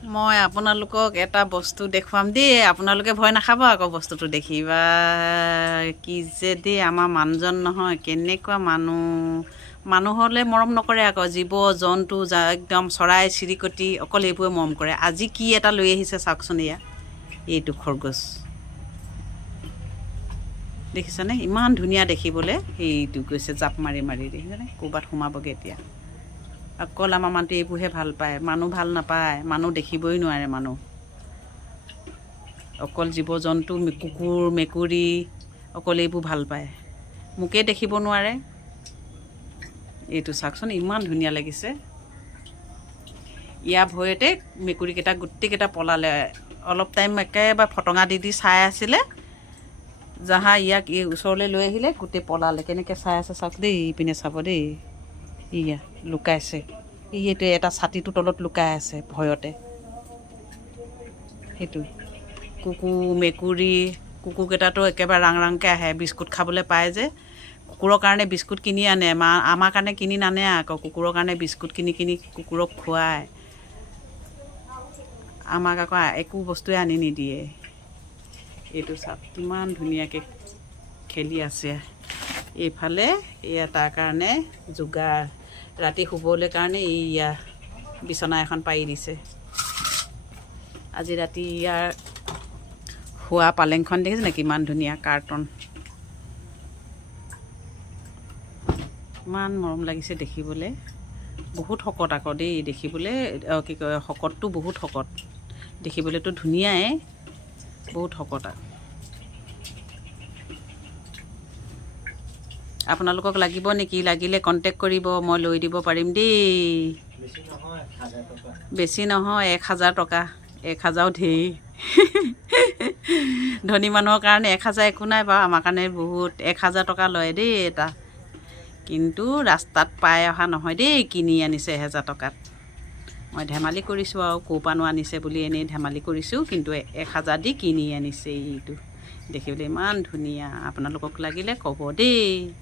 মই আপোনালোকক এটা বস্তু দেখুৱাম দেই, আপোনালোকে ভয় নাখাব আকৌ বস্তুটো দেখিবা। কি যে দেই আমাৰ মানুহজন নহয়, কেনেকুৱা মানুহলৈ মৰম নকৰে আকৌ, জীৱ জন্তু একদম চৰাই চিৰিকটি অকল এইবোৰে মৰম কৰে। আজি কি এটা লৈ আহিছে চাওকচোন, এইটো খৰগোচ দেখিছেনে, ইমান ধুনীয়া দেখিবলৈ। সেইটো গৈছে জাপ মাৰি মাৰি, দেখিছেনে, ক'ৰবাত সোমাবগৈ এতিয়া। অকল আমাৰ মানুহটো এইবোৰহে ভাল পায়, মানুহ ভাল নাপায়, মানুহ দেখিবই নোৱাৰে। মানুহ অকল জীৱ জন্তু, কুকুৰ মেকুৰী অকল এইবোৰ ভাল পায়, মোকে দেখিব নোৱাৰে। এইটো চাওকচোন, ইমান ধুনীয়া লাগিছে। ইয়াৰ ভয়তে মেকুৰীকেইটা গোটেইকেইটা পলালে। অলপ টাইম একেবাৰে ফটঙা দি দি চাই আছিলে, জাহা ইয়াক এই ওচৰলৈ লৈ আহিলে, গোটেই পলালে। কেনেকৈ চাই আছে চাওক দেই, ইপিনে চাব দেই, ইয়া লুকাইছে। এইটো এটা ছাতিটোৰ তলত লুকাই আছে ভয়তে। সেইটো কুকুৰ মেকুৰী, কুকুৰকেইটাতো একেবাৰে ৰাং ৰাংকৈ আহে, বিস্কুট খাবলৈ পায় যে। কুকুৰৰ কাৰণে বিস্কুট কিনি আনে, আমাৰ কাৰণে কিনি নানে আকৌ, কুকুৰৰ কাৰণে বিস্কুট কিনি কিনি কুকুৰক খুৱায়। আমাক আকৌ একো বস্তুৱে আনি নিদিয়ে। এইটো চাওক কিমান ধুনীয়াকৈ খেলি আছে। এইফালে এয়া তাৰ কাৰণে যোগাৰ, ৰাতি শুবলৈ কাৰণে এয়া বিচনা এখন পাৰি দিছে। আজি ৰাতি ইয়াৰ শোৱা পালেংখন দেখিছেনে, কিমান ধুনীয়া কাৰ্টন, ইমান মৰম লাগিছে দেখিবলৈ। বহুত শকত আকৌ দেই দেখিবলৈ, কি কয় শকতটো বহুত শকত, দেখিবলৈতো ধুনীয়াই, বহুত শকত। আপোনালোকক লাগিব নেকি? লাগিলে কণ্টেক্ট কৰিব, মই লৈ দিব পাৰিম দেই। বেছি নহয়, 1000 টকা। 1000ও ধেৰ। ধনী মানুহৰ কাৰণে 1000 একো নাই বাৰু, আমাৰ কাৰণে বহুত। 1000 টকা লয় দেই এটা, কিন্তু ৰাস্তাত পাই অহা নহয় দেই, কিনি আনিছে 1000 টকাত। মই ধেমালি কৰিছোঁ আৰু, ক'ৰ পৰানো আনিছে বুলি এনেই ধেমালি কৰিছোঁ, কিন্তু 1000 দি কিনি আনিছে। এইটো দেখিবলৈ ইমান ধুনীয়া, আপোনালোকক লাগিলে ক'ব দেই।